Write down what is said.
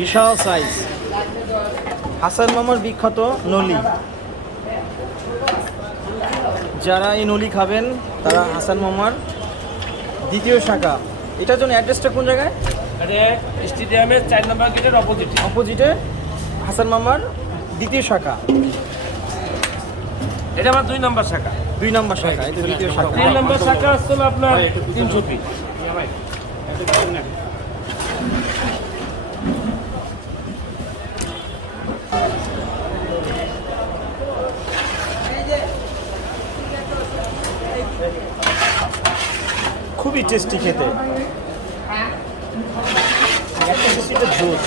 বিশাল size. Hasan মামার বিখ্যাত নলি। যারা এই নলি খাবেন তারা হাসান মামার দ্বিতীয় শাখা। এটার জন্য অ্যাড্রেসটা কোন জায়গায়? স্টেডিয়ামের 4 নম্বর গেটের অপোজিটে হাসান মামার দ্বিতীয় শাখা। এটা আমার 2 নম্বর শাখা। 2 নম্বর শাখা, এই তো দ্বিতীয় শাখা। 3 নম্বর শাখা আসলে আপনার 300 পিস। খুবই টেস্টি খেতে। একটা জুস।